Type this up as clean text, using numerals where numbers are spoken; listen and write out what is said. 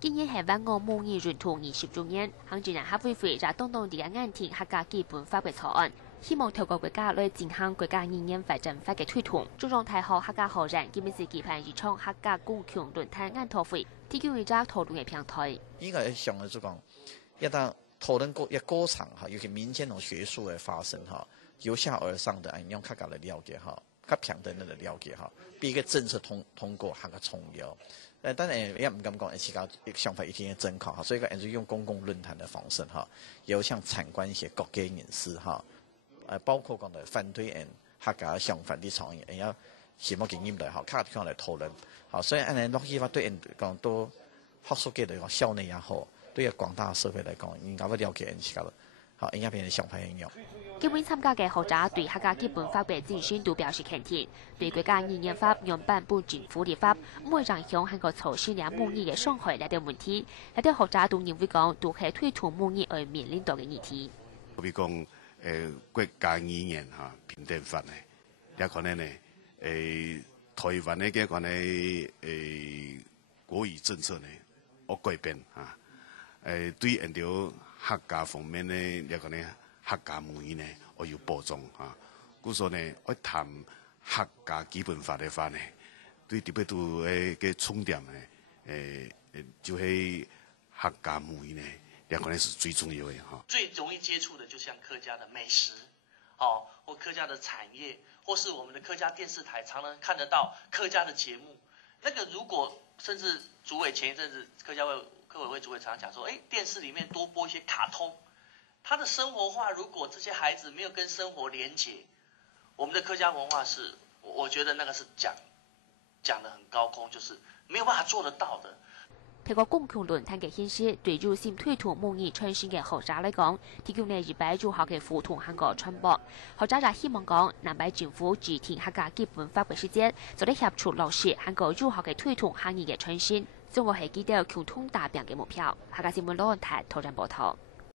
今年係灣澳母語認同20週年，行政人合會會在東地嘅眼聽客家基本法嘅草案，希望透過國家來進行國家語言發展法嘅推動。中狀大學客家學人今日是舉辦一場客家共享論壇研討會，提供一個討論嘅平台。應該想嘅就講，一旦討論一過程哈，尤其民間同學術嘅發生哈，由下而上的用客家來了解哈，較平等的了解哈，比一個政策通過客家重要。當然也唔敢講，自己想法一定正確哈，所以講就用公共論壇的方式哈，有像參觀一些國家人士哈，包括講的反對人客家想法立場，也要希望經驗來哈，客家來討論，好，所以按呢落去話對人講都學術界來講校內也好，對個廣大社會來講，應該要了解人自己的，好，應該變成想法一樣。基本參加嘅學者對客家基本法嘅諮詢都表示肯定，對國家語言法用頒布政府立法，唔會影響香港措施兩母語嘅傷害呢啲問題。有啲學者都認為講，都係推動母語而面臨到嘅議題。比如講，國家語言嚇平等法呢，也可能呢，台灣呢嘅講呢，國語政策呢，我改變嚇，對人哋客家方面呢，也可能。客家母語呢，我要保障嚇，故所呢，我談客家基本法的話呢，對特別度嘅重點呢，就係客家母語呢，也可能是最重要嘅嚇。最容易接觸的，就像客家的美食，哦，或客家的產業，或是我們的客家電視台常常看得到客家的節目。那個如果甚至主委前一陣子客委會主委常常講說，電視裡面多播一些卡通。他的生活化，如果這些孩子沒有跟生活連結，我們的客家文化是，我覺得那個是講得很高空，就是沒有辦法做得到的。透過共享論壇嘅顯示，對入線推動母語創新嘅學者嚟講，提供呢200組學嘅輔同香港傳播。學者就希望講，南北政府制定客家基本法嘅時節，就嚟協助落實香港入學嘅推動行業嘅創新，中國係基調共同達標嘅目標。客家新聞論壇頭陣報道。